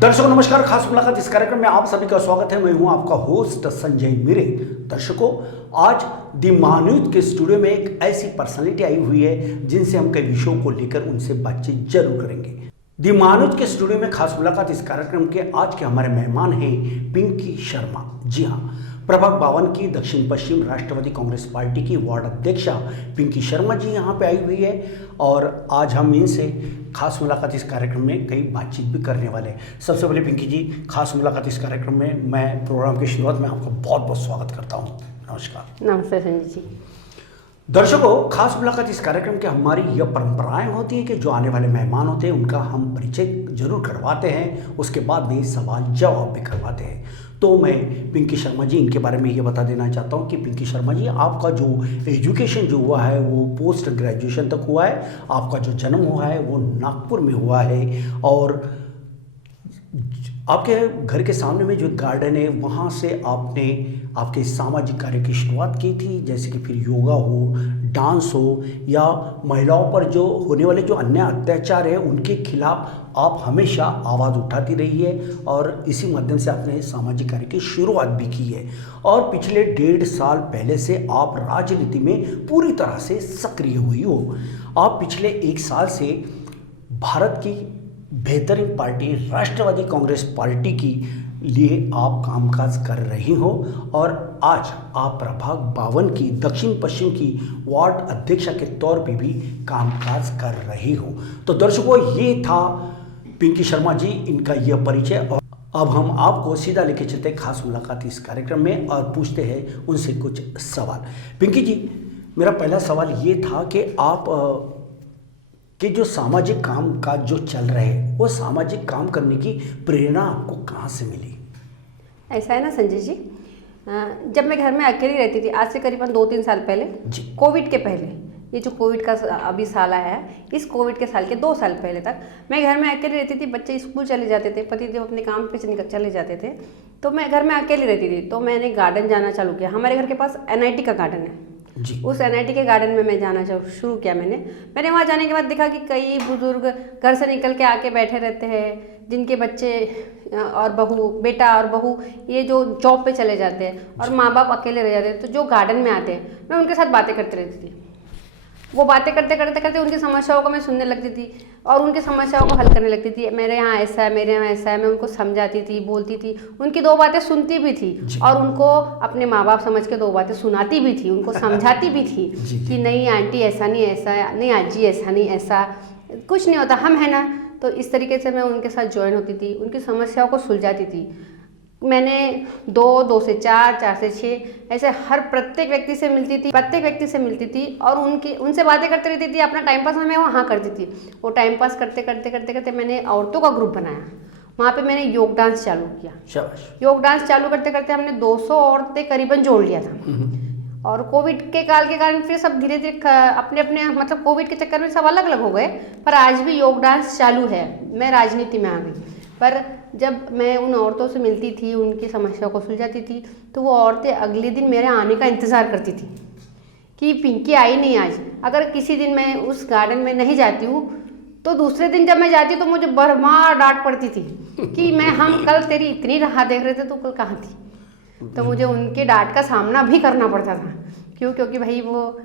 दर्शकों नमस्कार। खास मुलाकात इस कार्यक्रम में आप सभी का स्वागत है। मैं हूं आपका होस्ट संजय मिरे। दर्शकों, आज दी महान्यूज के स्टूडियो में एक ऐसी पर्सनालिटी आई हुई है जिनसे हम कई विषयों को लेकर उनसे बातचीत जरूर करेंगे। दी महान्यूज के स्टूडियो में खास मुलाकात इस कार्यक्रम के आज के हमारे मेहमान हैं पिंकी शर्मा। जी हाँ, प्रभाग 52 की दक्षिण पश्चिम राष्ट्रवादी कांग्रेस पार्टी की वार्ड अध्यक्षा पिंकी शर्मा जी यहाँ पे आई हुई है और आज हम इनसे खास मुलाकात इस कार्यक्रम में कई बातचीत भी करने वाले हैं। सबसे पहले पिंकी जी, खास मुलाकात इस कार्यक्रम में मैं प्रोग्राम की शुरुआत में आपका बहुत बहुत स्वागत करता हूँ। नमस्कार। नमस्ते संजय जी। दर्शकों, खास मुलाकात इस कार्यक्रम की हमारी यह परंपराएं होती है कि जो आने वाले मेहमान होते हैं उनका हम परिचय जरूर करवाते हैं, उसके बाद में सवाल जवाब भी करवाते हैं। तो मैं पिंकी शर्मा जी इनके बारे में ये बता देना चाहता हूँ कि पिंकी शर्मा जी, आपका जो एजुकेशन जो हुआ है वो पोस्ट ग्रेजुएशन तक हुआ है। आपका जो जन्म हुआ है वो नागपुर में हुआ है और आपके घर के सामने में जो गार्डन है वहाँ से आपने आपके सामाजिक कार्य की शुरुआत की थी, जैसे कि फिर योगा हो, डांस हो या महिलाओं पर जो होने वाले जो अन्य अत्याचार है उनके खिलाफ आप हमेशा आवाज़ उठाती रही है और इसी माध्यम से आपने सामाजिक कार्य की शुरुआत भी की है। और पिछले 1.5 साल पहले से आप राजनीति में पूरी तरह से सक्रिय हुई हो। आप पिछले 1 साल से भारत की बेहतरीन पार्टी राष्ट्रवादी कांग्रेस पार्टी की लिए आप कामकाज कर रही हो और आज आप प्रभाग 52 की दक्षिण पश्चिम की वार्ड अध्यक्षा के तौर पे भी कामकाज कर रही हो। तो दर्शकों, ये था पिंकी शर्मा जी, इनका यह परिचय। और अब हम आपको सीधा लेके चलते खास मुलाकात इस कार्यक्रम में और पूछते हैं उनसे कुछ सवाल। पिंकी जी, मेरा पहला सवाल ये था कि आप कि जो सामाजिक काम काज जो चल रहे हैं वो सामाजिक काम करने की प्रेरणा आपको कहाँ से मिली? ऐसा है ना संजय जी, जब मैं घर में अकेली रहती थी, आज से करीबन 2-3 साल पहले, कोविड के पहले, ये जो कोविड का अभी साल आया है, इस कोविड के साल के 2 साल पहले तक मैं घर में अकेली रहती थी। बच्चे स्कूल चले जाते थे, पतिदेव अपने काम पे निकल चले जाते थे, तो मैं घर में अकेली रहती थी। तो मैंने गार्डन जाना चालू किया। हमारे घर के पास NIT का गार्डन है जी। उस NIT के गार्डन में मैं जाना शुरू किया। मैंने वहाँ जाने के बाद देखा कि कई बुजुर्ग घर से निकल के आके बैठे रहते हैं, जिनके बच्चे और बहू, बेटा और बहू ये जो जॉब पे चले जाते हैं और माँ बाप अकेले रह जाते हैं, तो जो गार्डन में आते हैं मैं उनके साथ बातें करती रहती थी। वो बातें करते करते करते उनकी समस्याओं को मैं सुनने लगती थी और उनकी समस्याओं को हल करने लगती थी। मेरे यहाँ ऐसा है, मेरे यहाँ ऐसा है, मैं उनको समझाती थी, बोलती थी, उनकी 2 बातें सुनती भी थी और उनको अपने माँ बाप समझ के 2 बातें सुनाती भी थी, उनको समझाती भी थी कि नहीं आंटी ऐसा नहीं, ऐसा नहीं आजी, ऐसा नहीं, ऐसा कुछ नहीं होता, हम है ना। तो इस तरीके से मैं उनके साथ ज्वाइन होती थी, उनकी समस्याओं को सुलझाती थी। मैंने 2 से 4, 4 से 6 ऐसे प्रत्येक व्यक्ति से मिलती थी और उनसे बातें करती रहती थी। अपना टाइम पास मैं वहाँ करती थी। वो टाइम पास करते करते मैंने औरतों का ग्रुप बनाया। वहाँ पे मैंने योग डांस चालू किया। योग डांस चालू करते करते हमने 200 औरतें करीबन जोड़ लिया था। और कोविड के काल के कारण फिर सब धीरे धीरे अपने अपने मतलब कोविड के चक्कर में सब अलग अलग हो गए, पर आज भी योग डांस चालू है। मैं राजनीति में आ गई, पर जब मैं उन औरतों से मिलती थी, उनकी समस्याओं को सुलझाती थी, तो वो औरतें अगले दिन मेरे आने का इंतज़ार करती थी कि पिंकी आई नहीं आज। अगर किसी दिन मैं उस गार्डन में नहीं जाती हूँ तो दूसरे दिन जब मैं जाती तो मुझे भरमार डांट पड़ती थी कि हम कल तेरी इतनी राह देख रहे थे, तो कल कहाँ थी। तो मुझे उनके डांट का सामना भी करना पड़ता था। क्योंकि भाई वो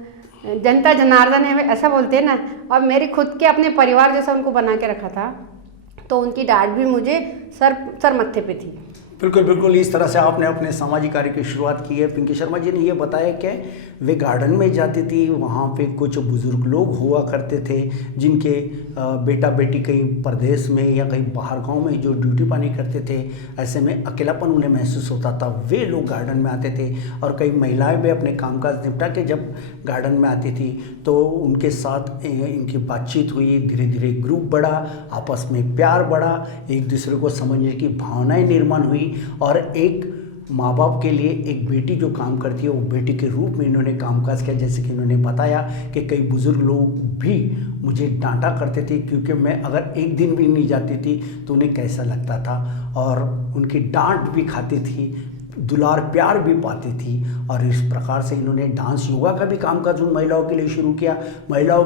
जनता जनार्दन है, ऐसा बोलते हैं ना, और मेरे खुद के अपने परिवार जैसा उनको बना के रखा था, तो उनकी डांट भी मुझे सर मत्थे पे थी। बिल्कुल इस तरह से आपने अपने सामाजिक कार्य की शुरुआत की है। पिंकी शर्मा जी ने ये बताया कि वे गार्डन में जाती थी, वहाँ पे कुछ बुज़ुर्ग लोग हुआ करते थे जिनके बेटा बेटी कहीं प्रदेश में या कहीं बाहर गांव में जो ड्यूटी पानी करते थे, ऐसे में अकेलापन उन्हें महसूस होता था। वे लोग गार्डन में आते थे और कई महिलाएं भी अपने कामकाज निपटा के जब गार्डन में आती थी तो उनके साथ इनकी बातचीत हुई, धीरे धीरे ग्रुप बढ़ा, आपस में प्यार बढ़ा, एक दूसरे को समझने की भावनाएँ निर्माण हुई और एक माँ बाप के लिए एक बेटी जो काम करती है वो बेटी के रूप में इन्होंने कामकाज किया। जैसे कि इन्होंने बताया कि कई बुजुर्ग लोग भी मुझे डांटा करते थे क्योंकि मैं अगर एक दिन भी नहीं जाती थी तो उन्हें कैसा लगता था और उनकी डांट भी खाती थी, दुलार प्यार भी पाती थी। और इस प्रकार से इन्होंने डांस योगा का भी कामकाज उन महिलाओं के लिए शुरू किया। महिलाओं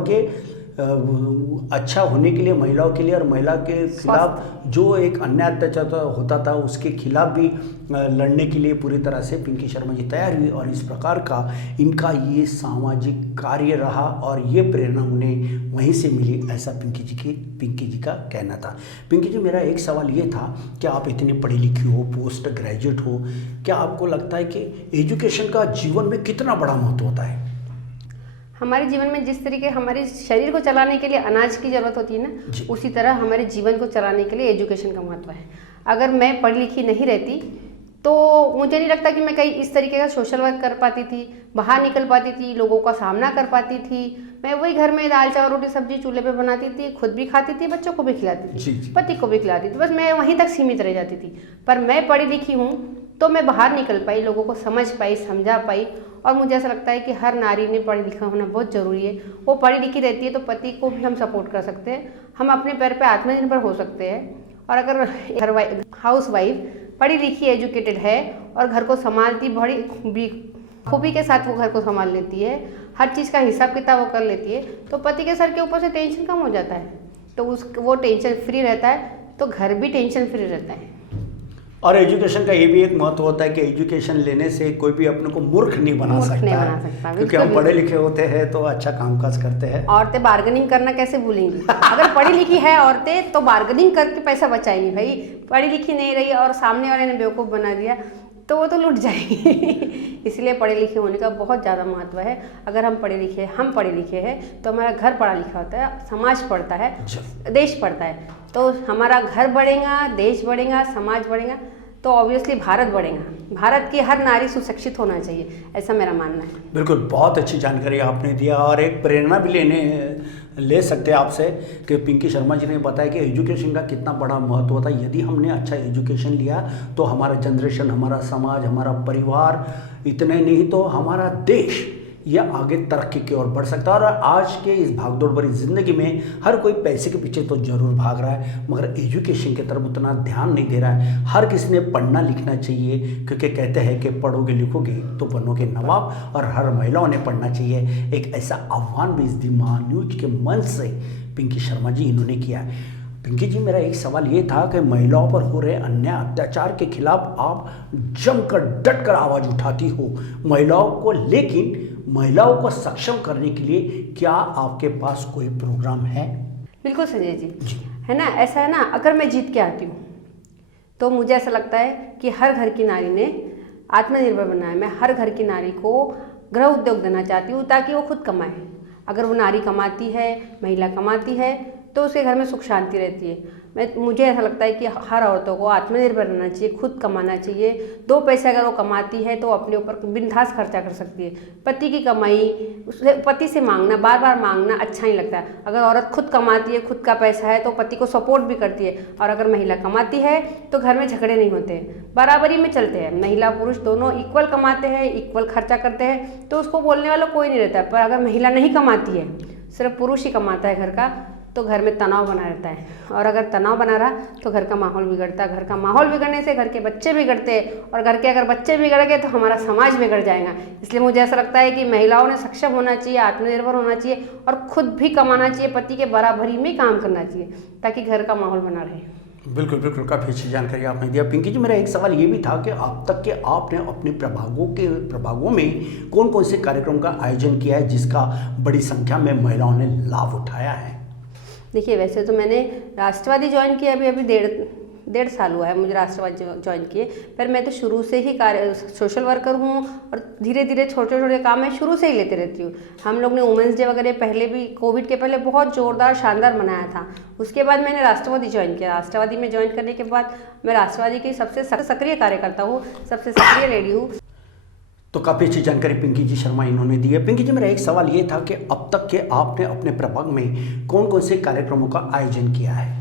के अच्छा होने के लिए महिलाओं के लिए और महिला के खिलाफ जो एक अन्याय अत्याचार होता था उसके खिलाफ भी लड़ने के लिए पूरी तरह से पिंकी शर्मा जी तैयार हुई। और इस प्रकार का इनका ये सामाजिक कार्य रहा और ये प्रेरणा उन्हें वहीं से मिली, ऐसा पिंकी जी का कहना था। पिंकी जी, मेरा एक सवाल ये था कि आप इतनी पढ़ी लिखी हो, पोस्ट ग्रेजुएट हो, क्या आपको लगता है कि एजुकेशन का जीवन में कितना बड़ा महत्व होता है? हमारे जीवन में जिस तरीके हमारे शरीर को चलाने के लिए अनाज की ज़रूरत होती है ना, उसी तरह हमारे जीवन को चलाने के लिए एजुकेशन का महत्व है। अगर मैं पढ़ी लिखी नहीं रहती तो मुझे नहीं लगता कि मैं कहीं इस तरीके का सोशल वर्क कर पाती थी, बाहर निकल पाती थी, लोगों का सामना कर पाती थी। मैं वही घर में दाल चावल रोटी सब्जी चूल्हे पे बनाती थी, खुद भी खाती थी, बच्चों को भी खिलाती थी, पति को भी खिलाती थी, बस मैं वहीं तक सीमित रह जाती थी। पर मैं पढ़ी लिखी हूँ तो मैं बाहर निकल पाई, लोगों को समझ पाई, समझा पाई। और मुझे ऐसा लगता है कि हर नारी ने पढ़ी लिखा होना बहुत ज़रूरी है। वो पढ़ी लिखी रहती है तो पति को भी हम सपोर्ट कर सकते हैं, हम अपने पैर पे आत्मनिर्भर हो सकते हैं। और अगर हाउस वाइफ पढ़ी लिखी एजुकेटेड है और घर को संभालती, बड़ी खूबी के साथ वो घर को संभाल लेती है, हर चीज़ का हिसाब किताब वो कर लेती है, तो पति के सर के ऊपर से टेंशन कम हो जाता है, तो वो टेंशन फ्री रहता है, तो घर भी टेंशन फ्री रहता है। और एजुकेशन का ये भी एक महत्व होता है कि एजुकेशन लेने से कोई भी अपने को मूर्ख नहीं बना सकता, क्योंकि हम पढ़े लिखे होते हैं तो अच्छा कामकाज करते हैं। औरतें बार्गेनिंग करना कैसे भूलेंगी? अगर पढ़ी लिखी है औरतें तो बार्गेनिंग करके पैसा बचाएंगी। भाई पढ़ी लिखी नहीं रही और सामने वाले ने बेवकूफ़ बना दिया तो वो तो लुट जाएगी। इसलिए पढ़े लिखे होने का बहुत ज़्यादा महत्व है। अगर हम पढ़े लिखे हैं तो हमारा घर पढ़ा लिखा होता है, समाज पढ़ता है, देश पढ़ता है, तो हमारा घर बढ़ेगा, देश बढ़ेगा, समाज बढ़ेगा, तो ऑब्वियसली भारत बढ़ेगा। भारत की हर नारी सुशिक्षित होना चाहिए, ऐसा मेरा मानना है। बिल्कुल, बहुत अच्छी जानकारी आपने दिया और एक प्रेरणा भी ले सकते हैं आपसे कि पिंकी शर्मा जी ने बताया कि एजुकेशन का कितना बड़ा महत्व होता है। यदि हमने अच्छा एजुकेशन लिया तो हमारा जनरेशन, हमारा समाज, हमारा परिवार, इतने नहीं तो हमारा देश यह आगे तरक्की की ओर बढ़ सकता है। और आज के इस भागदौड़ भरी ज़िंदगी में हर कोई पैसे के पीछे तो ज़रूर भाग रहा है, मगर एजुकेशन की तरफ उतना ध्यान नहीं दे रहा है। हर किसी ने पढ़ना लिखना चाहिए, क्योंकि कहते हैं कि पढ़ोगे लिखोगे तो बनोगे नवाब, और हर महिलाओं ने पढ़ना चाहिए। एक ऐसा आह्वान भी इस दी न्यूज के मंच से पिंकी शर्मा जी इन्होंने किया है। पिंकी जी, मेरा एक सवाल ये था कि महिलाओं पर हो रहे अन्याय अत्याचार के खिलाफ आप जमकर डटकर आवाज़ उठाती हो महिलाओं को, लेकिन महिलाओं को सक्षम करने के लिए क्या आपके पास कोई प्रोग्राम है? बिल्कुल संजय जी, है ना, ऐसा है ना, अगर मैं जीत के आती हूँ तो मुझे ऐसा लगता है कि हर घर की नारी ने आत्मनिर्भर बनना है। मैं हर घर की नारी को गृह उद्योग देना चाहती हूँ ताकि वो खुद कमाए। अगर वो नारी कमाती है, महिला कमाती है, तो उसके घर में सुख शांति रहती है। मुझे ऐसा लगता है कि हर औरतों को आत्मनिर्भर रहना चाहिए, खुद कमाना चाहिए। 2 पैसे अगर वो कमाती है तो अपने ऊपर बिंदास खर्चा कर सकती है। पति की कमाई, उससे पति से मांगना, बार बार मांगना अच्छा नहीं लगता। अगर औरत खुद कमाती है, खुद का पैसा है, तो पति को सपोर्ट भी करती है। और अगर महिला कमाती है तो घर में झगड़े नहीं होते, बराबरी में चलते हैं। महिला पुरुष दोनों इक्वल कमाते हैं, इक्वल खर्चा करते हैं, तो उसको बोलने वाला कोई नहीं रहता। पर अगर महिला नहीं कमाती है, सिर्फ पुरुष ही कमाता है घर का, तो घर में तनाव बना रहता है। और अगर तनाव बना रहा तो घर का माहौल बिगड़ता है। घर का माहौल बिगड़ने से घर के बच्चे बिगड़ते हैं, और घर के अगर बच्चे बिगड़ गए तो हमारा समाज बिगड़ जाएगा। इसलिए मुझे ऐसा लगता है कि महिलाओं ने सक्षम होना चाहिए, आत्मनिर्भर होना चाहिए, और खुद भी कमाना चाहिए, पति के बराबरी में काम करना चाहिए, ताकि घर का माहौल बना रहे। बिल्कुल बिल्कुल, काफ़ी अच्छी जानकारी आपने दिया। पिंकी जी, मेरा एक सवाल ये भी था कि अब तक के आपने अपने प्रभागों में कौन कौन से कार्यक्रम का आयोजन किया है जिसका बड़ी संख्या में महिलाओं ने लाभ उठाया है? देखिए, वैसे तो मैंने राष्ट्रवादी ज्वाइन किया, अभी डेढ़ साल हुआ है मुझे राष्ट्रवादी ज्वाइन किए। पर मैं तो शुरू से ही सोशल वर्कर हूँ, और धीरे धीरे छोटे छोटे काम मैं शुरू से ही लेते रहती हूँ। हम लोग ने वुमेंस डे वगैरह पहले भी, कोविड के पहले बहुत ज़ोरदार शानदार मनाया था। उसके बाद मैंने राष्ट्रवादी ज्वाइन किया। राष्ट्रवादी में ज्वाइन करने के बाद मैं राष्ट्रवादी की सबसे सक्रिय कार्यकर्ता हूँ, सबसे सक्रिय लेडी हूँ। तो काफ़ी अच्छी जानकारी पिंकी जी शर्मा इन्होंने दी है। पिंकी जी, मेरा एक सवाल ये था कि अब तक के आपने अपने प्रभाग में कौन कौन से कार्यक्रमों का आयोजन किया है?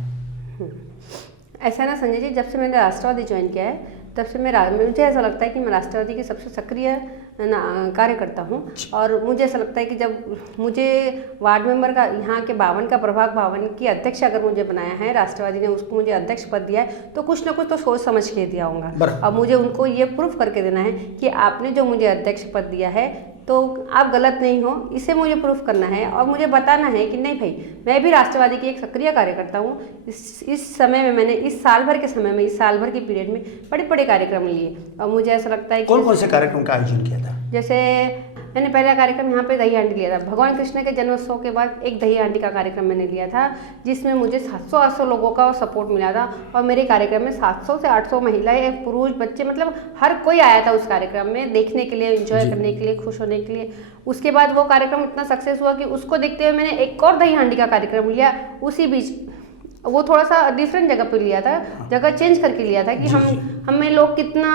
ऐसा है ना संजय जी, जब से मैंने राष्ट्रवादी ज्वाइन किया है तब से मुझे ऐसा लगता है कि मैं राष्ट्रवादी की सबसे सक्रिय कार्यकर्ता हूँ। और मुझे ऐसा लगता है कि जब मुझे वार्ड मेंबर का, यहाँ के 52 का प्रभाग 52 की अध्यक्ष अगर मुझे बनाया है, राष्ट्रवादी ने उसको मुझे अध्यक्ष पद दिया है, तो कुछ ना कुछ तो सोच समझ के दिया होगा। अब मुझे उनको ये प्रूफ करके देना है कि आपने जो मुझे अध्यक्ष पद दिया है तो आप गलत नहीं हो, इसे मुझे प्रूफ करना है और मुझे बताना है कि नहीं भाई, मैं भी राष्ट्रवादी की एक सक्रिय कार्यकर्ता हूँ। इस समय में मैंने इस साल भर के समय में, इस साल भर के पीरियड में बड़े बड़े कार्यक्रम लिए और मुझे ऐसा लगता है कि कौन कौन से कार्यक्रम का आयोजन किया था? जैसे मैंने पहला कार्यक्रम यहाँ पे दही हांडी लिया था। भगवान कृष्ण के जन्मोत्सव के बाद एक दही हांडी का कार्यक्रम मैंने लिया था, जिसमें मुझे 700-800 लोगों का सपोर्ट मिला था और मेरे कार्यक्रम में 700 से 800 महिलाएं, पुरुष, बच्चे, मतलब हर कोई आया था उस कार्यक्रम में देखने के लिए, एंजॉय करने के लिए, खुश होने के लिए। उसके बाद वो कार्यक्रम इतना सक्सेस हुआ कि उसको देखते हुए मैंने एक और दही हांडी का कार्यक्रम लिया। उसी बीच वो थोड़ा सा डिफरेंट जगह पे लिया था, जगह चेंज करके लिया था कि हमें लोग कितना,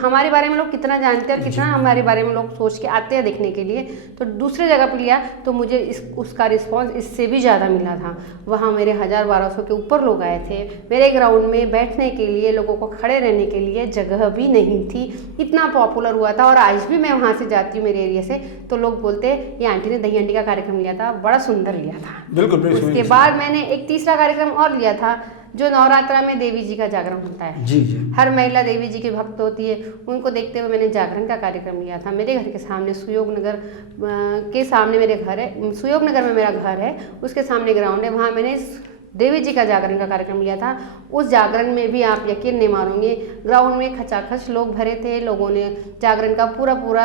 हमारे बारे में लोग कितना जानते हैं और कितना हमारे बारे में लोग सोच के आते हैं देखने के लिए। तो दूसरे जगह पे लिया तो मुझे उसका रिस्पांस इससे भी ज़्यादा मिला था। वहाँ मेरे 1000-1200 के ऊपर लोग आए थे। मेरे ग्राउंड में बैठने के लिए, लोगों को खड़े रहने के लिए जगह भी नहीं थी, इतना पॉपुलर हुआ था। और आज भी मैं वहाँ से जाती हूँ मेरे एरिया से, तो लोग बोलते हैं ये आंटी ने दही हांडी का कार्यक्रम लिया था, बड़ा सुंदर लिया था। बिल्कुल। उसके बाद मैंने एक तीसरा कार्यक्रम और लिया था, जो नवरात्रा में देवी जी का जागरण होता है। जी। हर महिला देवी जी की भक्त होती है, उनको देखते हुए मैंने जागरण का कार्यक्रम लिया था। मेरे घर के सामने सुयोग नगर के सामने मेरे घर है, सुयोग नगर में मेरा घर है, उसके सामने ग्राउंड है, वहाँ मैंने देवी जी का जागरण का कार्यक्रम लिया था। उस जागरण में भी आप यकीन नहीं मारोगे, ग्राउंड में खचाखच लोग भरे थे। लोगों ने जागरण का पूरा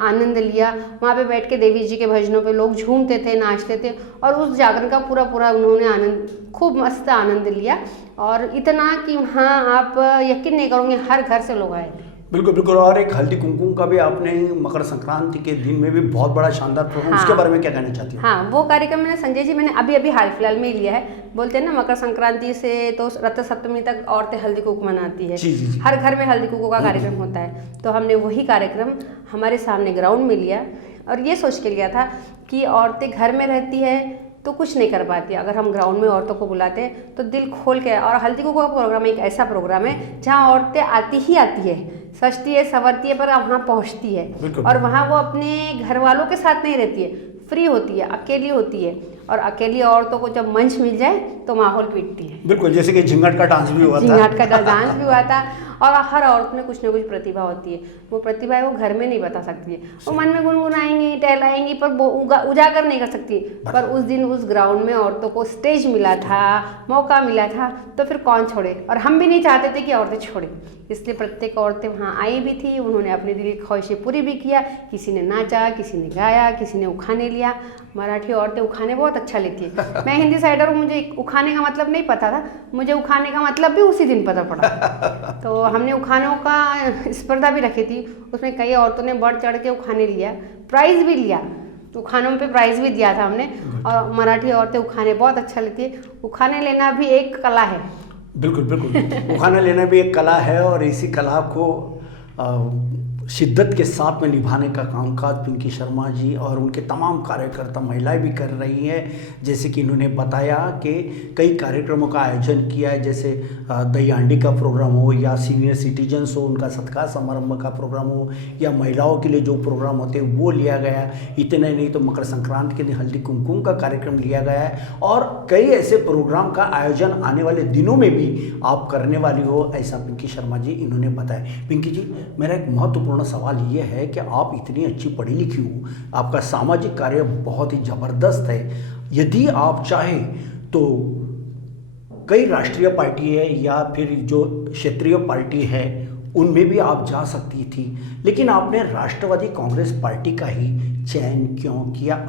आनंद लिया। वहाँ पे बैठ के देवी जी के भजनों पे लोग झूमते थे, नाचते थे और उस जागरण का पूरा उन्होंने आनंद, खूब मस्त आनंद लिया। और इतना कि वहाँ आप यकीन नहीं करोगे, हर घर से लोग आए थे। बिल्कुल। और एक हल्दी कुमकुम का भी आपने मकर संक्रांति के दिन में भी बहुत बड़ा शानदार प्रोग्राम, उसके बारे में क्या कहना चाहती हैं? हाँ, वो कार्यक्रम मैंने, संजय जी, मैंने अभी हाल फिलहाल में ही लिया है। बोलते हैं ना, मकर संक्रांति से तो रथ सप्तमी तक औरतें हल्दी कुमकुम मनाती है। जी। हर घर में हल्दी कुमकुम का कार्यक्रम होता है। तो हमने वही कार्यक्रम हमारे सामने ग्राउंड में लिया और ये सोच के लिया था कि औरतें घर में रहती है तो कुछ नहीं कर पाती, अगर हम ग्राउंड में औरतों को बुलाते हैं तो दिल खोल के। और हल्दी कुमकुम का प्रोग्राम एक ऐसा प्रोग्राम है जहाँ औरतें आती है, सजती है, संवरती है, पर वहाँ पहुँचती है और वहाँ वो अपने घर वालों के साथ नहीं रहती है, फ्री होती है, अकेली होती है। और अकेली औरतों को जब मंच मिल जाए तो माहौल पीटती है। बिल्कुल, जैसे कि झिंगट का डांस भी हुआ था। झिंगट का डांस भी हुआ था। और हर औरत में कुछ ना कुछ प्रतिभा होती है, वो प्रतिभा वो घर में नहीं बता सकती है। वो मन में गुनगुनाएंगी, टहलाएंगी, पर वो उजागर नहीं कर सकती। पर उस दिन उस ग्राउंड में औरतों को स्टेज मिला था, मौका मिला था, तो फिर कौन छोड़े। और हम भी नहीं चाहते थे कि औरतें छोड़े, इसलिए प्रत्येक औरतें वहाँ आई भी थी, उन्होंने अपने दिल की ख्वाहिशें पूरी भी किया। किसी ने नाचा, किसी ने गाया, किसी ने उखाने लिया। मराठी औरतें उखाने बहुत अच्छा लेती है। मैं हिंदी साइडर हूँ, मुझे उखाने का मतलब नहीं पता था, मुझे उखाने का मतलब भी उसी दिन पता पड़ा। तो हमने उखानों का स्पर्धा भी रखी थी, उसमें कई औरतों ने बढ़ चढ़ के उखाने लिया, प्राइज़ भी लिया, उखानों पे प्राइज़ भी दिया था हमने। और मराठी औरतें उखाने बहुत अच्छा लेती है। उखाने लेना भी एक कला है। बिल्कुल। उखाना लेना भी एक कला है और इसी कला को शिद्दत के साथ में निभाने का कामकाज पिंकी शर्मा जी और उनके तमाम कार्यकर्ता महिलाएं भी कर रही हैं। जैसे कि इन्होंने बताया कि कई कार्यक्रमों का आयोजन किया है, जैसे दही हांडी का प्रोग्राम हो या सीनियर सिटीजन्स हो, उनका सत्कार समारंभ का प्रोग्राम हो या महिलाओं के लिए जो प्रोग्राम होते हैं वो लिया गया। इतना ही नहीं तो मकर संक्रांति के दिन हल्दी कुमकुम का कार्यक्रम लिया गया है और कई ऐसे प्रोग्राम का आयोजन आने वाले दिनों में भी आप करने वाली हो, ऐसा पिंकी शर्मा जी इन्होंने बताया। पिंकी जी, मेरा एक महत्वपूर्ण सवाल ये है कि आप इतनी अच्छी पढ़ी लिखी हो, आपका सामाजिक कार्य बहुत ही ज़बरदस्त है। यदि आप चाहें तो कई राष्ट्रीय पार्टी है या फिर जो क्षेत्रीय पार्टी है उनमें भी आप जा सकती थी, लेकिन आपने राष्ट्रवादी कांग्रेस पार्टी का ही चयन क्यों किया?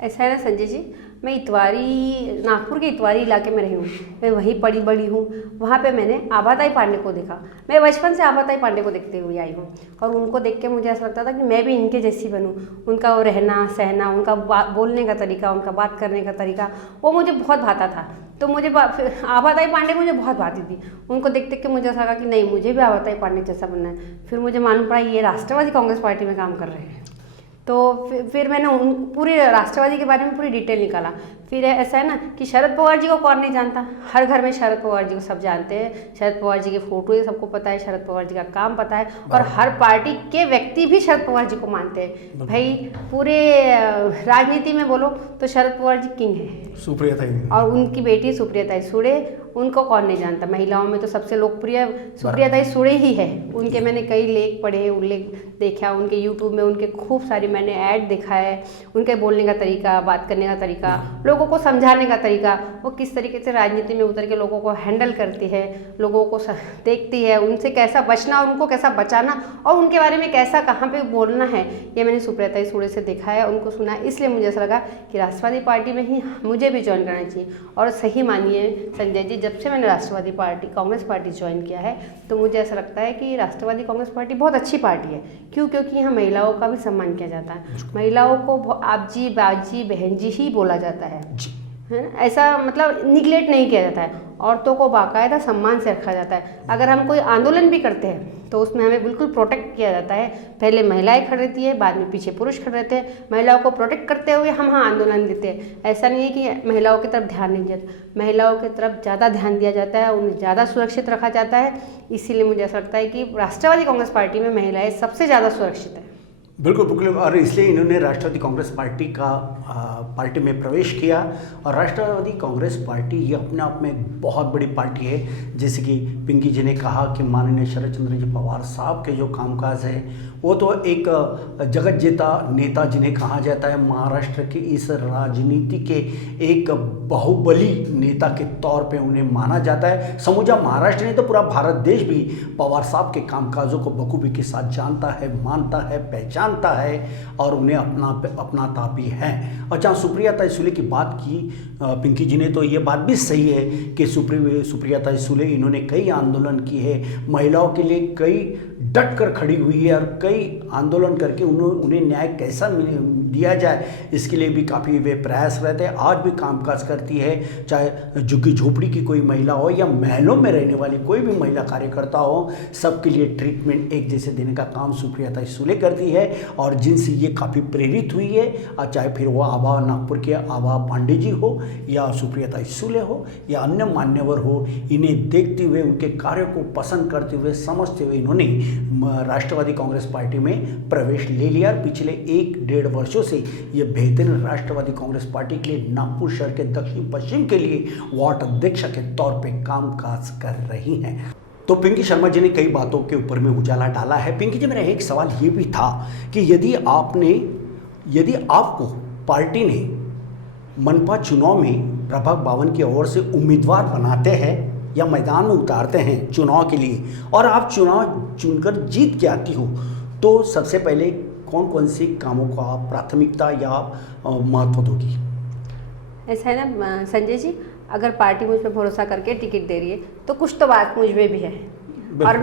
ऐसा है ना संजय जी, मैं इतवारी, नागपुर के इतवारी इलाके में रही हूँ, मैं वहीं पड़ी बड़ी हूँ। वहाँ पे मैंने आबाताई पांडे को देखा। मैं बचपन से आबाताई पांडे को देखते हुए आई हूँ और उनको देख के मुझे ऐसा लगता था कि मैं भी इनके जैसी बनूँ। उनका वो रहना सहना, उनका बोलने का तरीका, उनका बात करने का तरीका, वो मुझे बहुत भाता था। तो मुझे आबाताई पांडे मुझे बहुत भाती थी। उनको देख देख के मुझे ऐसा लगा कि नहीं, मुझे भी आबाताई पांडे जैसा बनना है। फिर मुझे मालूम पड़ा ये राष्ट्रवादी कांग्रेस पार्टी में काम कर रहे हैं। तो फिर मैंने पूरे राष्ट्रवादी के बारे में पूरी डिटेल निकाला। फिर ऐसा है ना कि शरद पवार जी को कौन नहीं जानता, हर घर में शरद पवार जी को सब जानते हैं, शरद पवार जी के फोटो ये सबको पता है, शरद पवार जी का काम पता है, और हर पार्टी के व्यक्ति भी शरद पवार जी को मानते हैं। भाई पूरे राजनीति में बोलो तो शरद पवार जी किंग है, सुप्रिया ताई, और उनकी बेटी सुप्रिया ताई सुळे, उनको कौन नहीं जानता। महिलाओं में तो सबसे लोकप्रिय सुप्रिया ताई सुळे ही है। उनके मैंने कई लेख पढ़े, उल्लेख देखा, उनके यूट्यूब में उनके खूब सारी मैंने ऐड देखा है, उनके बोलने का तरीका, बात करने का तरीका, लोगों को समझाने का तरीका, वो किस तरीके से राजनीति में उतर के लोगों को हैंडल करती है, लोगों को देखती है, उनसे कैसा बचना और उनको कैसा बचाना और उनके बारे में कैसा कहाँ पे बोलना है, ये मैंने सुप्रिया ताई सुळे से देखा है, उनको सुना है। इसलिए मुझे ऐसा लगा कि राष्ट्रवादी पार्टी में ही मुझे भी ज्वाइन करना चाहिए। और सही मानिए संजय जी, जब से मैंने राष्ट्रवादी पार्टी कांग्रेस पार्टी ज्वाइन किया है तो मुझे ऐसा लगता है कि राष्ट्रवादी कांग्रेस पार्टी बहुत अच्छी पार्टी है। क्यों? क्योंकि यहाँ महिलाओं का भी सम्मान किया जाता है, महिलाओं को आप जी, बाजी, बहन जी ही बोला जाता है ना, ऐसा मतलब निगलेक्ट नहीं किया जाता है, औरतों को बाकायदा सम्मान से रखा जाता है। अगर हम कोई आंदोलन भी करते हैं तो उसमें हमें बिल्कुल प्रोटेक्ट किया जाता है, पहले महिलाएं खड़ी रहती है, बाद में पीछे पुरुष खड़े रहते हैं, महिलाओं को प्रोटेक्ट करते हुए हम आंदोलन देते हैं। ऐसा नहीं है कि महिलाओं की तरफ ध्यान नहीं दिया जाता, महिलाओं की तरफ ज़्यादा ध्यान दिया जाता है, उन्हें ज़्यादा सुरक्षित रखा जाता है। इसीलिए मुझे ऐसा लगता है कि राष्ट्रवादी कांग्रेस पार्टी में महिलाएं सबसे ज़्यादा सुरक्षित है। बिल्कुल बिल्कुल, और इसलिए इन्होंने राष्ट्रवादी कांग्रेस पार्टी में प्रवेश किया। और राष्ट्रवादी कांग्रेस पार्टी ये अपने आप में एक बहुत बड़ी पार्टी है। जैसे कि पिंकी जी ने कहा कि माननीय शरद चंद्र जी पवार साहब के जो कामकाज है वो तो एक जगत जेता नेता जिन्हें कहा जाता है, महाराष्ट्र की इस राजनीति के एक बाहुबली नेता के तौर पे उन्हें माना जाता है। समूचा महाराष्ट्र नहीं तो पूरा भारत देश भी पवार साहब के कामकाजों को बखूबी के साथ जानता है, मानता है, पहचानता है और उन्हें अपनाता भी है। और जहाँ सुप्रिया ताई सुळे की बात की पिंकी जी ने, तो ये बात भी सही है कि सुप्रिया ताई सुळे इन्होंने कई आंदोलन किए हैं, महिलाओं के लिए कई डट कर खड़ी हुई है और कई आंदोलन करके उन्हें न्याय कैसा दिया जाए इसके लिए भी काफ़ी वे प्रयास रहते हैं। आज भी कामकाज करती है, चाहे झुग्गी झोपड़ी की कोई महिला हो या महलों में रहने वाली कोई भी महिला कार्यकर्ता हो, सबके लिए ट्रीटमेंट एक जैसे देने का काम सुप्रिया ताई सुळे करती है और जिनसे ये काफ़ी प्रेरित हुई है। और चाहे फिर वो आभा नागपुर के आभा पांडे जी हो या सुप्रिया ताई सुळे हो या अन्य मान्यवर हो, इन्हें देखते हुए उनके कार्य को पसंद करते हुए समझते हुए इन्होंने राष्ट्रवादी कांग्रेस पार्टी में प्रवेश ले लिया। पिछले 1-1.5 वर्षों से ये बेहतरीन राष्ट्रवादी कांग्रेस पार्टी के लिए नागपुर शहर के दक्षिण पश्चिम के लिए वार्ड अध्यक्ष के तौर पे कामकाज कर रही हैं। तो पिंकी शर्मा जी ने कई बातों के ऊपर में उजाला डाला है। पिंकी जी, मेरा एक सवाल ये भी था कि यदि आपको पार्टी ने मनपा चुनाव में प्रभाग 52 की ओर से उम्मीदवार बनाते हैं या मैदान में उतारते हैं चुनाव के लिए और आप चुनाव चुनकर जीत के आती हो, तो सबसे पहले कौन कौन से कामों को आप प्राथमिकता या महत्व दोगी? ऐसा है ना संजय जी, अगर पार्टी मुझ पर भरोसा करके टिकट दे रही है तो कुछ तो बात मुझ में भी है, और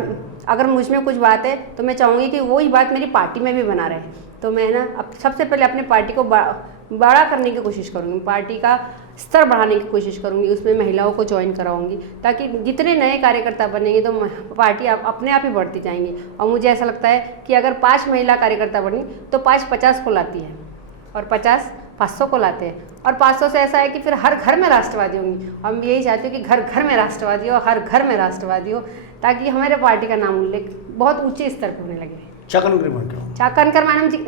अगर मुझ में कुछ बात है तो मैं चाहूँगी कि वही बात मेरी पार्टी में भी बना रहे। तो मैं ना अब सबसे पहले अपनी पार्टी को बड़ा करने की कोशिश करूँगी, पार्टी का स्तर बढ़ाने की कोशिश करूँगी, उसमें महिलाओं को ज्वाइन कराऊंगी ताकि जितने नए कार्यकर्ता बनेंगे तो पार्टी अपने आप ही बढ़ती जाएंगी। और मुझे ऐसा लगता है कि अगर 5 महिला कार्यकर्ता बनी तो 5 50 को लाती है और 50 500 को लाते हैं, और 500 से ऐसा है कि फिर हर घर में राष्ट्रवादी होंगी। हम यही चाहते हो कि घर घर में राष्ट्रवादी हो, हर घर में राष्ट्रवादी हो, ताकि हमारे पार्टी का नाम उल्लेख बहुत ऊंचे स्तर पर होने लगे। चाकनकर मैडम जी,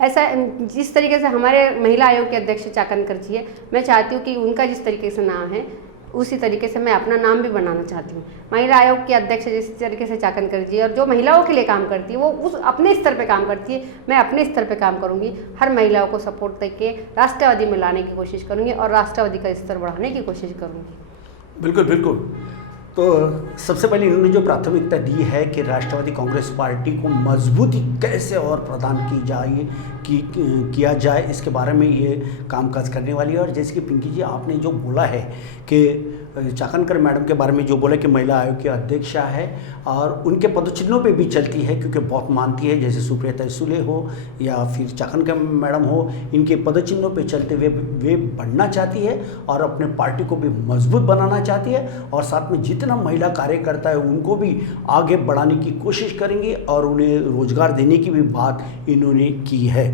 ऐसा जिस तरीके से हमारे महिला आयोग के अध्यक्ष चाकनकर जी है, मैं चाहती हूँ कि उनका जिस तरीके से नाम है उसी तरीके से मैं अपना नाम भी बनाना चाहती हूँ। महिला आयोग के अध्यक्ष जिस तरीके से चाकनकर जी और जो महिलाओं के लिए काम करती है वो उस अपने स्तर पे काम करती है, मैं अपने स्तर पे काम करूँगी। हर महिलाओं को सपोर्ट करके राष्ट्रवादी में लाने की कोशिश करूँगी और राष्ट्रवादी का स्तर बढ़ाने की कोशिश करूँगी। बिल्कुल बिल्कुल। तो सबसे पहले इन्होंने जो प्राथमिकता दी है कि राष्ट्रवादी कांग्रेस पार्टी को मजबूती कैसे और प्रदान किया जाए, इसके बारे में ये कामकाज करने वाली है। और जैसे कि पिंकी जी आपने जो बोला है कि चाकनकर मैडम के बारे में जो बोला कि महिला आयोग की अध्यक्षा है और उनके पदचिन्हों पे भी चलती है क्योंकि बहुत मानती है, जैसे सुप्रिया ताई सुळे हो या फिर चाकनकर मैडम हो, इनके पदचिन्हों पे चलते हुए वे बढ़ना चाहती है और अपने पार्टी को भी मजबूत बनाना चाहती है और साथ में जितना महिला कार्यकर्ता है उनको भी आगे बढ़ाने की कोशिश करेंगे और उन्हें रोजगार देने की भी बात इन्होंने की है।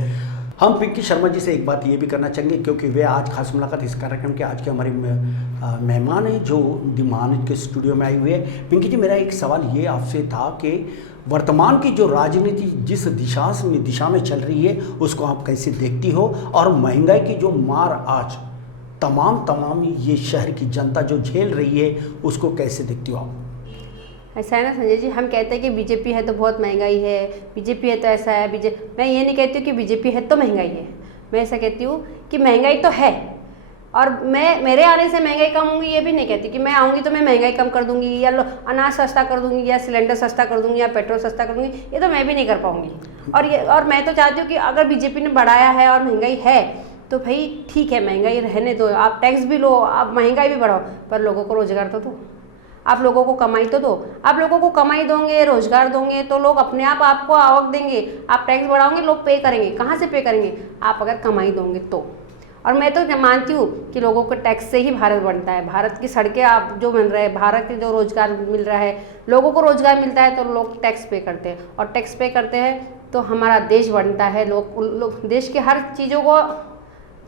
हम पिंकी शर्मा जी से एक बात ये भी करना चाहेंगे, क्योंकि वे आज खास मुलाकात इस कार्यक्रम के आज के हमारे मेहमान हैं जो दिमान के स्टूडियो में आए हुए हैं। पिंकी जी, मेरा एक सवाल ये आपसे था कि वर्तमान की जो राजनीति जिस दिशा में चल रही है उसको आप कैसे देखती हो, और महंगाई की जो मार आज तमाम ये शहर की जनता जो झेल रही है उसको कैसे देखती हो आप? ऐसा है ना संजय जी, हम कहते हैं कि बीजेपी है तो बहुत महंगाई है, बीजेपी है तो ऐसा है। मैं ये नहीं कहती हूँ कि बीजेपी है तो महंगाई है, मैं ऐसा कहती हूँ कि महंगाई तो है, और मैं मेरे आने से महंगाई कम होंगी ये भी नहीं कहती कि मैं आऊँगी तो मैं महंगाई कम कर दूँगी, या अनाज सस्ता कर दूँगी, या सिलेंडर सस्ता कर दूँगी, या पेट्रोल सस्ता कर दूँगी, ये तो मैं भी नहीं कर पाऊँगी। और मैं तो चाहती हूँ कि अगर बीजेपी ने बढ़ाया है और महंगाई है तो भाई ठीक है, महंगाई रहने दो, आप टैक्स भी लो, आप महंगाई भी बढ़ाओ, पर लोगों को रोजगार तो दो, आप लोगों को कमाई तो दो। आप लोगों को कमाई दोगे, रोजगार दोगे तो लोग अपने आप आपको आवक देंगे। आप टैक्स बढ़ाओगे, लोग पे करेंगे, कहाँ से पे करेंगे? आप अगर कमाई दोगे तो। और मैं तो मानती हूँ कि लोगों को टैक्स से ही भारत बनता है। भारत की सड़कें आप जो मिल रहे हैं, भारत के जो रोजगार मिल रहा है, लोगों को रोजगार मिलता है तो लोग टैक्स पे करते हैं, और टैक्स पे करते हैं तो हमारा देश बनता है। लोग देश के हर चीज़ों को,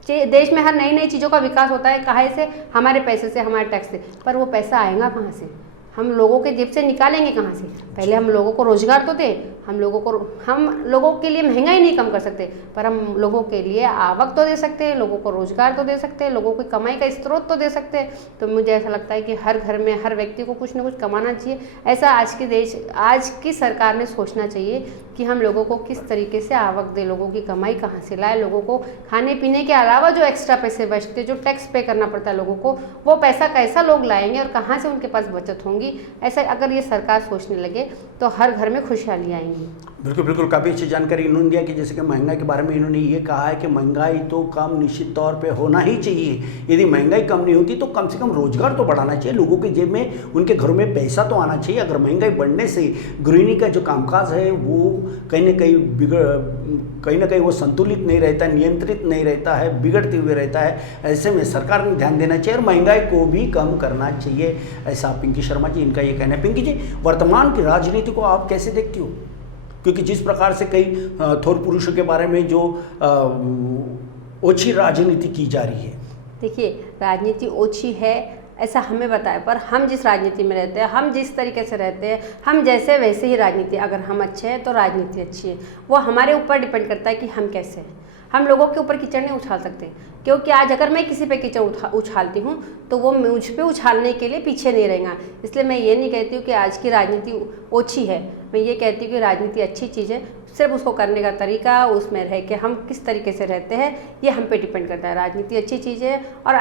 देश में हर नई चीज़ों का विकास होता है, कहाँ से? हमारे पैसे से, हमारे टैक्स से। पर वो पैसा आएगा कहाँ से? हम लोगों के जेब से निकालेंगे कहाँ से? पहले हम लोगों को रोजगार तो दें। हम लोगों के लिए महंगाई नहीं कम कर सकते, पर हम लोगों के लिए आवक तो दे सकते हैं, लोगों को रोजगार तो दे सकते हैं, लोगों को कमाई का स्रोत तो दे सकते हैं। तो मुझे ऐसा लगता है कि हर घर में हर व्यक्ति को कुछ ना कुछ कमाना चाहिए। ऐसा आज की सरकार ने सोचना चाहिए कि हम लोगों को किस तरीके से आवक दे, लोगों की कमाई कहाँ से लाए, लोगों को खाने पीने के अलावा जो एक्स्ट्रा पैसे बचते, जो टैक्स पे करना पड़ता है लोगों को, वो पैसा कैसा लोग लाएंगे और कहाँ से उनके पास बचत होंगी। ऐसा अगर ये सरकार सोचने लगे तो हर घर में खुशहाली आएंगी। बिल्कुल, काफ़ी अच्छी जानकारी इन्होंने दिया कि जैसे कि महंगाई के बारे में इन्होंने ये कहा है कि महंगाई तो कम निश्चित तौर पे होना ही चाहिए। यदि महंगाई कम नहीं होती तो कम से कम रोजगार तो बढ़ाना चाहिए, लोगों के जेब में, उनके घरों में पैसा तो आना चाहिए। अगर महंगाई बढ़ने से गृहिणी का जो कामकाज है वो कहीं ना कहीं वो संतुलित नहीं रहता, नियंत्रित नहीं रहता है, बिगड़ते हुए रहता है। ऐसे में सरकार ने ध्यान देना चाहिए और महंगाई को भी कम करना चाहिए, ऐसा पिंकी शर्मा जी इनका ये कहना है। पिंकी जी, वर्तमान की राजनीति को आप कैसे देखती हो? क्योंकि जिस प्रकार से कई थोर पुरुषों के बारे में जो ओछी राजनीति की जा रही है। देखिए, राजनीति ओछी है ऐसा हमें बताया, पर हम जिस राजनीति में रहते हैं, हम जिस तरीके से रहते हैं, हम जैसे वैसे ही राजनीति। अगर हम अच्छे हैं तो राजनीति अच्छी है। वो हमारे ऊपर डिपेंड करता है कि हम कैसे हैं। हम लोगों के ऊपर कीचड़ नहीं उछाल सकते, क्योंकि आज अगर मैं किसी पे कीचड़ उछालती हूँ तो वो मुझ पे उछालने के लिए पीछे नहीं रहेगा। इसलिए मैं ये नहीं कहती हूँ कि आज की राजनीति ओछी है, मैं ये कहती हूँ कि राजनीति अच्छी चीज़ है। सिर्फ उसको करने का तरीका, उसमें रह के हम किस तरीके से रहते हैं, ये हम पे डिपेंड करता है। राजनीति अच्छी चीज़ है, और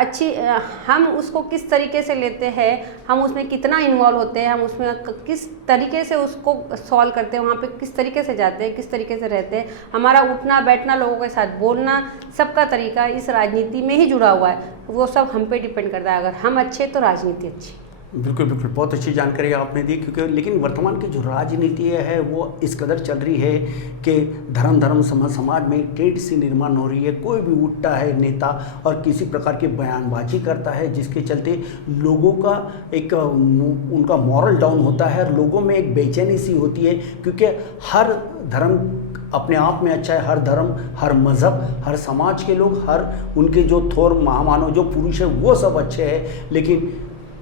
हम उसको किस तरीके से लेते हैं, हम उसमें कितना इन्वॉल्व होते हैं, हम उसमें किस तरीके से उसको सॉल्व करते हैं, वहाँ पे किस तरीके से जाते हैं, किस तरीके से रहते हैं, हमारा उठना बैठना, लोगों के साथ बोलना, सबका तरीका इस राजनीति में ही जुड़ा हुआ है। वो सब हम पे डिपेंड करता है। अगर हम अच्छे तो राजनीति अच्छी। बिल्कुल, बहुत अच्छी जानकारी आपने दी। क्योंकि लेकिन वर्तमान की जो राजनीति है वो इस कदर चल रही है कि धर्म समाज में टेढ़ सी निर्माण हो रही है। कोई भी उठता है नेता और किसी प्रकार की बयानबाजी करता है, जिसके चलते लोगों का एक उनका मॉरल डाउन होता है और लोगों में एक बेचैनी सी होती है। क्योंकि हर धर्म अपने आप में अच्छा है, हर धर्म, हर मज़हब, हर समाज के लोग, हर उनके जो थोर महामानव जो पुरुष है वो सब अच्छे हैं, लेकिन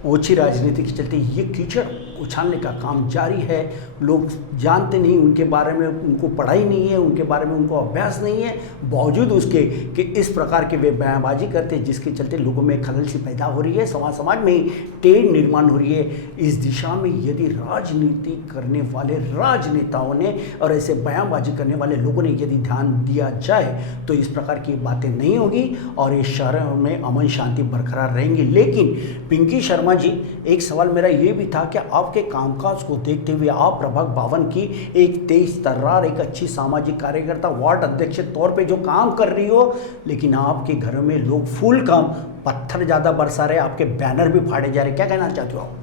ओछी राजनीति के चलते ये कीचड़ उछालने का काम जारी है। लोग जानते नहीं उनके बारे में, उनको पढ़ाई नहीं है, उनके बारे में उनको अभ्यास नहीं है, बावजूद उसके कि इस प्रकार के वे बयानबाजी करते हैं, जिसके चलते लोगों में खलल सी पैदा हो रही है, समाज में टेढ़ निर्माण हो रही है। इस दिशा में यदि राजनीति करने वाले राजनेताओं ने और ऐसे बयानबाजी करने वाले लोगों ने यदि ध्यान दिया जाए तो इस प्रकार की बातें नहीं होगी और इस शहर में अमन शांति बरकरार रहेंगी। लेकिन पिंकी शर्मा जी, एक सवाल मेरा ये भी था कि आपके कामकाज को देखते हुए आप प्रभाग 52 की एक तेज तर्रार, एक अच्छी सामाजिक कार्यकर्ता, वार्ड अध्यक्ष के तौर पे जो काम कर रही हो, लेकिन आपके घरों में लोग फूल कम पत्थर ज़्यादा बरसा रहे, आपके बैनर भी फाड़े जा रहे, क्या कहना चाहते हो आप?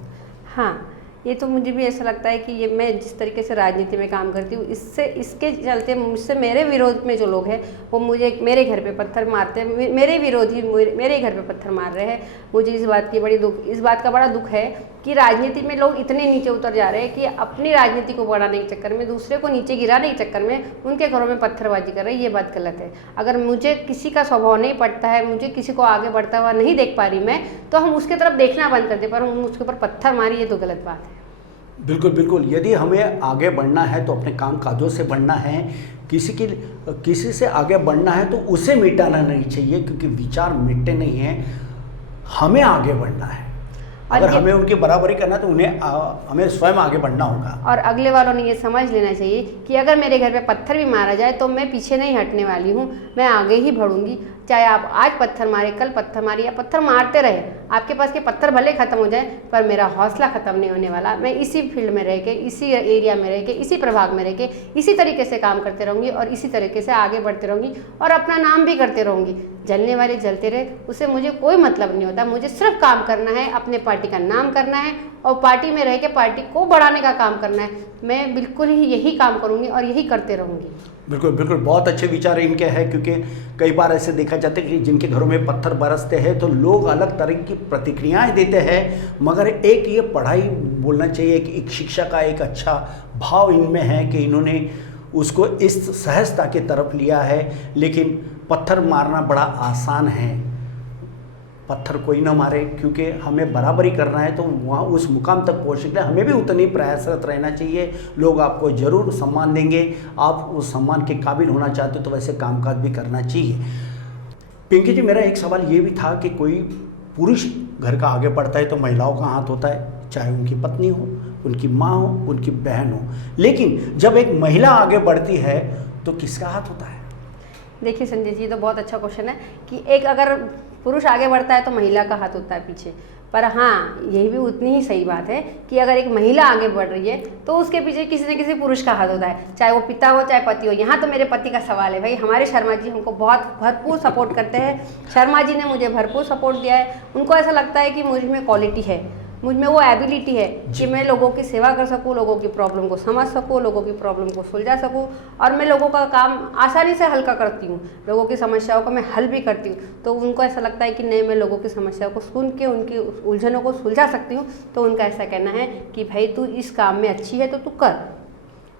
हाँ, ये तो मुझे भी ऐसा लगता है कि ये मैं जिस तरीके से राजनीति में काम करती हूँ, इसके चलते मुझसे मेरे विरोध में जो लोग हैं वो मुझे मेरे घर पे पत्थर मारते हैं, मेरे विरोधी मेरे घर पे पत्थर मार रहे हैं। मुझे इस बात का बड़ा दुख है कि राजनीति में लोग इतने नीचे उतर जा रहे हैं कि अपनी राजनीति को बढ़ाने के चक्कर में, दूसरे को नीचे गिराने के चक्कर में उनके घरों में पत्थरबाजी कर रहे हैं। ये बात गलत है। अगर मुझे किसी का स्वभाव नहीं पड़ता है, मुझे किसी को आगे बढ़ता हुआ नहीं देख पा रही मैं, तो हम उसके तरफ देखना बंद कर दे, पर हम उसके ऊपर पत्थर मारी, ये तो गलत बात है। बिल्कुल बिल्कुल, यदि हमें आगे बढ़ना है तो अपने काम काजों से बढ़ना है, किसी से आगे बढ़ना है तो उसे मिटाना नहीं चाहिए, क्योंकि विचार मिटते नहीं हैं, हमें आगे बढ़ना है। अगर हमें उनकी बराबरी करना है तो हमें स्वयं आगे बढ़ना होगा। और अगले वालों ने ये समझ लेना चाहिए कि अगर मेरे घर पे पत्थर भी मारा जाए तो मैं पीछे नहीं हटने वाली हूँ, मैं आगे ही बढ़ूंगी। चाहे आप आज पत्थर मारे, कल पत्थर मारे, या पत्थर मारते रहे, आपके पास के पत्थर भले खत्म हो जाए, पर मेरा हौसला खत्म नहीं होने वाला। मैं इसी फील्ड में रह के, इसी एरिया में रह के, इसी प्रभाग में रह के इसी तरीके से काम करते रहूँगी और इसी तरीके से आगे बढ़ते रहूँगी और अपना नाम भी करते रहूँगी। जलने वाले जलते रहे, उससे मुझे कोई मतलब नहीं होता। मुझे सिर्फ काम करना है, अपने पार्टी का नाम करना है और पार्टी में रह के पार्टी को बढ़ाने का काम करना है। मैं बिल्कुल ही यही काम करूँगी और यही करते रहूँगी। बिल्कुल बिल्कुल, बहुत अच्छे विचार इनके हैं, क्योंकि कई बार ऐसे देखा जाता है कि जिनके घरों में पत्थर बरसते हैं तो लोग अलग तरह की प्रतिक्रियाएं देते हैं, मगर एक ये पढ़ाई बोलना चाहिए कि एक शिक्षा का एक अच्छा भाव इनमें है कि इन्होंने उसको इस सहजता की तरफ लिया है। लेकिन पत्थर मारना बड़ा आसान है, पत्थर कोई ना मारे, क्योंकि हमें बराबरी करना है तो वहाँ उस मुकाम तक पहुँचने के लिए हमें भी उतनी प्रयासरत रहना चाहिए। लोग आपको ज़रूर सम्मान देंगे, आप उस सम्मान के काबिल होना चाहते हो तो वैसे कामकाज भी करना चाहिए। पिंकी जी, मेरा एक सवाल ये भी था कि कोई पुरुष घर का आगे बढ़ता है तो महिलाओं का हाथ होता है, चाहे उनकी पत्नी हो, उनकी माँ हो, उनकी बहन हो, लेकिन जब एक महिला आगे बढ़ती है तो किसका हाथ होता है? देखिए संजय जी, तो बहुत अच्छा क्वेश्चन है कि एक अगर पुरुष आगे बढ़ता है तो महिला का हाथ होता है पीछे, पर हाँ यही भी उतनी ही सही बात है कि अगर एक महिला आगे बढ़ रही है तो उसके पीछे किसी न किसी पुरुष का हाथ होता है, चाहे वो पिता हो चाहे पति हो। यहाँ तो मेरे पति का सवाल है भाई, हमारे शर्मा जी हमको बहुत भरपूर सपोर्ट करते हैं। शर्मा जी ने मुझे भरपूर सपोर्ट दिया है। उनको ऐसा लगता है कि मुझ में क्वालिटी है, मुझ में वो एबिलिटी है कि मैं लोगों की सेवा कर सकूं, लोगों की प्रॉब्लम को समझ सकूं, लोगों की प्रॉब्लम को सुलझा सकूं, और मैं लोगों का काम आसानी से हल्का करती हूं, लोगों की समस्याओं को मैं हल भी करती हूं। तो उनको ऐसा लगता है कि नहीं, मैं लोगों की समस्याओं को सुन के उनकी उलझनों को सुलझा सकती हूँ। तो उनका ऐसा कहना है कि भाई तू इस काम में अच्छी है तो तू कर।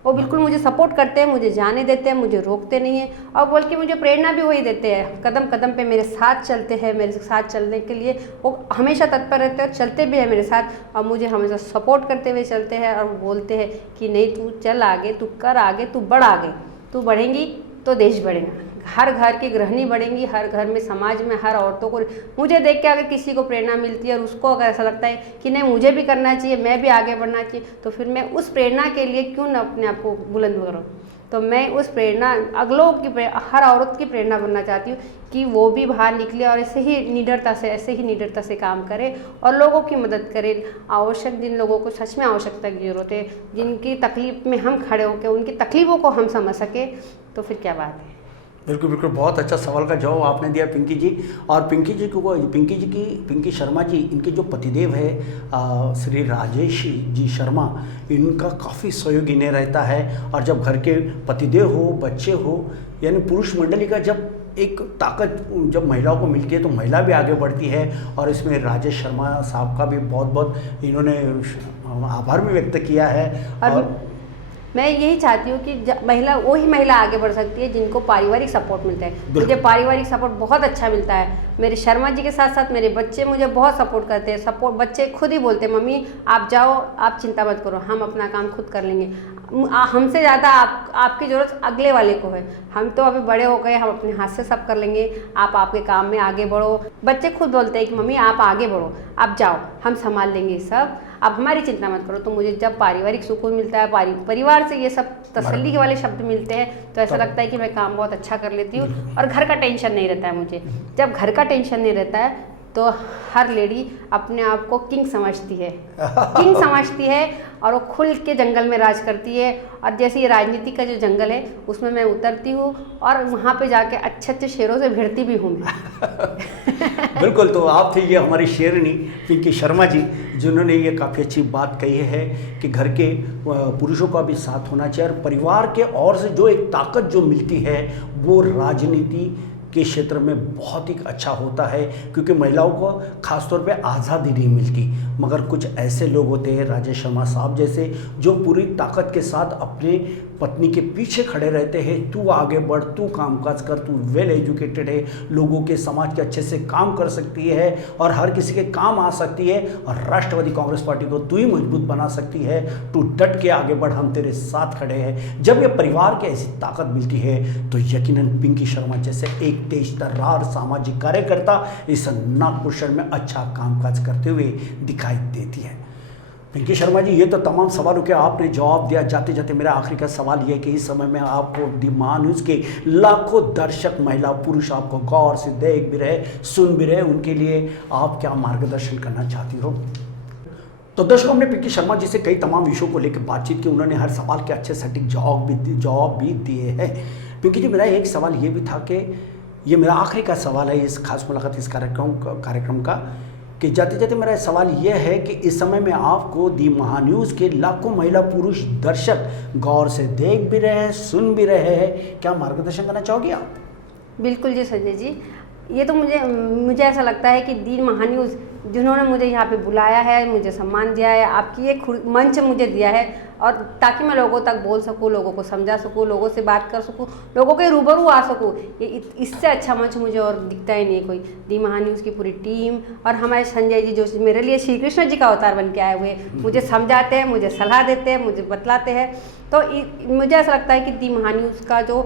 वो बिल्कुल मुझे सपोर्ट करते हैं, मुझे जाने देते हैं, मुझे रोकते नहीं हैं, और बल्कि मुझे प्रेरणा भी वही देते हैं। कदम कदम पे मेरे साथ चलते हैं, मेरे साथ चलने के लिए वो हमेशा तत्पर रहते हैं, चलते भी हैं मेरे साथ, और मुझे हमेशा सपोर्ट करते हुए चलते हैं और बोलते हैं कि नहीं तू चल आगे, तू कर आगे, तू बढ़ आगे, तू बढ़ेंगी तो देश बढ़ेगा। हर घर की गृहिणी बढ़ेंगी, हर घर में, समाज में हर औरतों को मुझे देख के अगर किसी को प्रेरणा मिलती है और उसको अगर ऐसा लगता है कि नहीं मुझे भी करना चाहिए, मैं भी आगे बढ़ना चाहिए, तो फिर मैं उस प्रेरणा के लिए क्यों ना अपने आप को बुलंद करूँ। तो मैं उस प्रेरणा, अगलों की हर औरत की प्रेरणा बनना चाहती हूँ कि वो भी बाहर निकले और ऐसे ही निडरता से काम करे और लोगों की मदद करे। आवश्यक जिन लोगों को सच में आवश्यकता की जरूरत है, जिनकी तकलीफ में हम खड़े होकर उनकी तकलीफ़ों को हम समझ सके, तो फिर क्या बात है। बिल्कुल बिल्कुल, बहुत अच्छा सवाल का जवाब आपने दिया पिंकी जी। और पिंकी शर्मा जी, इनके जो पतिदेव है श्री राजेश जी शर्मा, इनका काफ़ी सहयोग इन्हें रहता है। और जब घर के पतिदेव हो, बच्चे हो, यानी पुरुष मंडली का जब एक ताकत जब महिलाओं को मिलती है तो महिला भी आगे बढ़ती है। और इसमें राजेश शर्मा साहब का भी बहुत बहुत इन्होंने आभार भी व्यक्त किया है। और मैं यही चाहती हूँ कि वही महिला आगे बढ़ सकती है जिनको पारिवारिक सपोर्ट मिलता है। मुझे पारिवारिक सपोर्ट बहुत अच्छा मिलता है। मेरे शर्मा जी के साथ साथ मेरे बच्चे मुझे बहुत सपोर्ट करते हैं। बच्चे खुद ही बोलते हैं मम्मी आप जाओ, आप चिंता मत करो, हम अपना काम खुद कर लेंगे। हमसे ज़्यादा आपकी ज़रूरत अगले वाले को है। हम तो अभी बड़े हो गए, हम अपने हाथ से सब कर लेंगे, आप आपके काम में आगे बढ़ो। बच्चे खुद बोलते हैं कि मम्मी आप आगे बढ़ो, आप जाओ, हम संभाल लेंगे सब, आप हमारी चिंता मत करो। तो मुझे जब पारिवारिक सुकून मिलता है, परिवार से ये सब तसल्ली के वाले शब्द मिलते हैं, तो ऐसा लगता है कि मैं काम बहुत अच्छा कर लेती हूँ और घर का टेंशन नहीं रहता है मुझे। जब घर का टेंशन नहीं रहता है तो हर लेडी अपने आप को किंग समझती है और वो खुल के जंगल में राज करती है। और जैसे ये राजनीति का जो जंगल है उसमें मैं उतरती हूँ और वहाँ पे जाके अच्छे शेरों से भिड़ती भी हूँ मैं। बिल्कुल, तो आप थे ये हमारी शेरनी पिंकी शर्मा जी, जिन्होंने ये काफ़ी अच्छी बात कही है कि घर के पुरुषों का भी साथ होना चाहिए और परिवार के ओर से जो एक ताकत जो मिलती है वो राजनीति के क्षेत्र में बहुत ही अच्छा होता है, क्योंकि महिलाओं को खासतौर पे आज़ादी नहीं मिलती। मगर कुछ ऐसे लोग होते हैं राजेश शर्मा साहब जैसे, जो पूरी ताकत के साथ अपने पत्नी के पीछे खड़े रहते हैं, तू आगे बढ़, तू कामकाज कर, तू वेल एजुकेटेड है, लोगों के समाज के अच्छे से काम कर सकती है और हर किसी के काम आ सकती है और राष्ट्रवादी कांग्रेस पार्टी को तू ही मजबूत बना सकती है, तू डट के आगे बढ़, हम तेरे साथ खड़े हैं। जब ये परिवार की ऐसी ताकत मिलती है तो यकीनन पिंकी शर्मा जैसे एक तेज तर्रार सामाजिक कार्यकर्ता इस नागपुर शहर में अच्छा कामकाज करते हुए दिखाई देती है। पिंकी शर्मा जी, ये तो तमाम सवालों के आपने जवाब दिया। जाते जाते मेरा आखिरी का सवाल ये है कि इस समय में आपको दी महान्यूज़ के लाखों दर्शक महिला पुरुष आपको गौर से देख भी रहे, सुन भी रहे, उनके लिए आप क्या मार्गदर्शन करना चाहती हो? तो दर्शकों, हमने पिंकी शर्मा जी से कई तमाम विषयों को लेकर बातचीत की, उन्होंने हर सवाल के अच्छे सटीक जवाब भी दिए हैं। पिंकी जी, मेरा एक सवाल ये भी था कि ये मेरा आखिरी का सवाल है इस खास मुलाकात इस कार्यक्रम का, कि जाते जाते मेरा सवाल यह है कि इस समय में आपको दी महान्यूज़ के लाखों महिला पुरुष दर्शक गौर से देख भी रहे हैं, सुन भी रहे हैं, क्या मार्गदर्शन करना चाहोगे आप? बिल्कुल जी संजय जी, ये तो मुझे ऐसा लगता है कि दी महान्यूज़ जिन्होंने मुझे यहाँ पे बुलाया है, मुझे सम्मान दिया है, आपकी एक मंच मुझे दिया है, और ताकि मैं लोगों तक बोल सकूँ, लोगों को समझा सकूँ, लोगों से बात कर सकूँ, लोगों के रूबरू आ सकूँ, ये इससे अच्छा मंच मुझे और दिखता ही नहीं कोई। दी महान्यूज़ की पूरी टीम और हमारे संजय जी जो मेरे लिए श्री कृष्ण जी का अवतार बन के आए हुए, मुझे समझाते हैं, मुझे सलाह देते हैं, मुझे बतलाते हैं। तो मुझे ऐसा लगता है कि दी महान्यूज़ का जो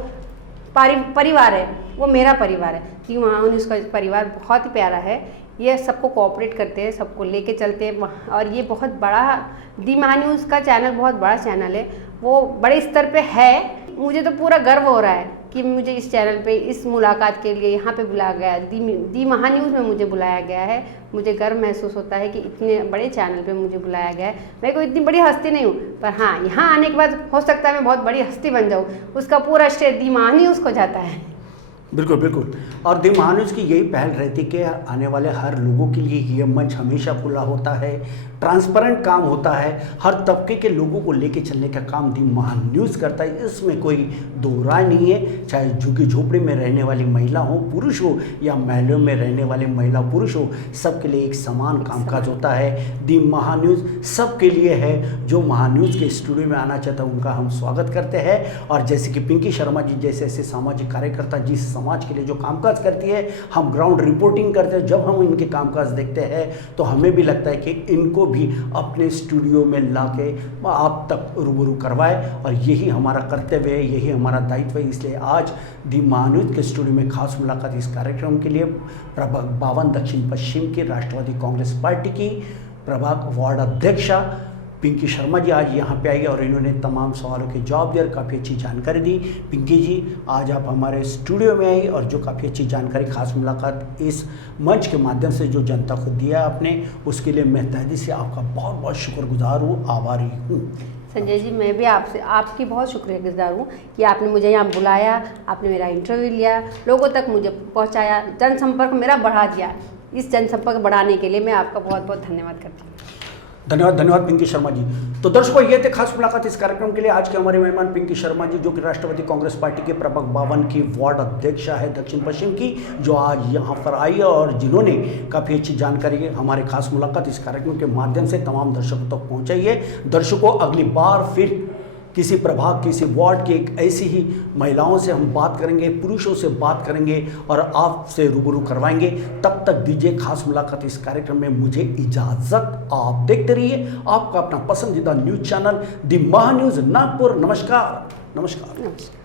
परिवार है वो मेरा परिवार है। दी महान्यूज़ का परिवार बहुत ही प्यारा है, ये सबको कोऑपरेट करते हैं, सबको लेके चलते हैं, और ये बहुत बड़ा दी महान्यूज़ का चैनल बहुत बड़ा चैनल है, वो बड़े स्तर पे है। मुझे तो पूरा गर्व हो रहा है कि मुझे इस चैनल पे इस मुलाकात के लिए यहाँ पे बुलाया गया, दी महान्यूज़ में मुझे बुलाया गया है। मुझे गर्व महसूस होता है कि इतने बड़े चैनल पे मुझे बुलाया गया है। मैं कोई इतनी बड़ी हस्ती नहीं हूँ, पर हाँ, यहाँ आने के बाद हो सकता है मैं बहुत बड़ी हस्ती बन जाऊँ, उसका पूरा श्रेय दी महान्यूज़ को जाता है। बिल्कुल बिल्कुल, और दी महान्यूज़ की यही पहल रहती कि आने वाले हर लोगों के लिए ये मंच हमेशा खुला होता है, ट्रांसपेरेंट काम होता है, हर तबके के लोगों को लेके चलने का काम दी महान्यूज़ करता है, इसमें कोई दो राय नहीं है। चाहे झुग्गी झोपड़ी में रहने वाली महिला हो, पुरुष हो, या महलों में रहने वाले महिला पुरुष हो, सबके लिए एक समान कामकाज होता है। दी महान्यूज़ सबके लिए है। जो महान्यूज़ के स्टूडियो में आना चाहता है उनका हम स्वागत करते हैं। और जैसे कि पिंकी शर्मा जी जैसे ऐसे सामाजिक कार्यकर्ता जिस समाज के लिए जो कामकाज करती है, हम ग्राउंड रिपोर्टिंग करते हैं, जब हम इनके कामकाज देखते हैं तो हमें भी लगता है कि इनको भी अपने स्टूडियो में लाके आप तक रूबरू करवाए, और यही हमारा कर्तव्य है, यही हमारा दायित्व है। इसलिए आज दी महान्यूज़ के स्टूडियो में खास मुलाकात इस कार्यक्रम के लिए प्रभाग 52 दक्षिण पश्चिम की राष्ट्रवादी कांग्रेस पार्टी की प्रभाग वार्ड अध्यक्षा पिंकी शर्मा जी आज यहाँ पे आई और इन्होंने तमाम सवालों के जवाब दिए और काफ़ी अच्छी जानकारी दी। पिंकी जी, आज आप हमारे स्टूडियो में आई और जो काफ़ी अच्छी जानकारी खास मुलाकात इस मंच के माध्यम से जो जनता को दिया आपने, उसके लिए मैं तहे दिल से आपका बहुत बहुत शुक्रगुजार हूँ, आभारी हूँ। संजय जी, मैं भी आपकी बहुत शुक्रगुजार हूँ कि आपने मुझे यहाँ बुलाया, आपने मेरा इंटरव्यू लिया, लोगों तक मुझे पहुँचाया, जनसंपर्क मेरा बढ़ा दिया। इस जनसंपर्क बढ़ाने के लिए मैं आपका बहुत बहुत धन्यवाद करती हूँ। धन्यवाद पिंकी शर्मा जी। तो दर्शकों, ये थे खास मुलाकात इस कार्यक्रम के लिए। आज के हमारे मेहमान पिंकी शर्मा जी, जो कि राष्ट्रवादी कांग्रेस पार्टी के प्रभाग 52 की वार्ड अध्यक्षा है दक्षिण पश्चिम की, जो आज यहाँ पर आई और जिन्होंने काफ़ी अच्छी जानकारी हमारे खास मुलाकात इस कार्यक्रम के माध्यम से तमाम दर्शकों तक पहुँचाई है। दर्शकों, अगली बार फिर किसी प्रभाग, किसी वार्ड की एक ऐसी ही महिलाओं से हम बात करेंगे, पुरुषों से बात करेंगे और आपसे रूबरू करवाएंगे। तब तक दीजिए खास मुलाकात इस कार्यक्रम में मुझे इजाज़त। आप देखते रहिए आपका अपना पसंदीदा न्यूज़ चैनल दी महान्यूज़ नागपुर। नमस्कार।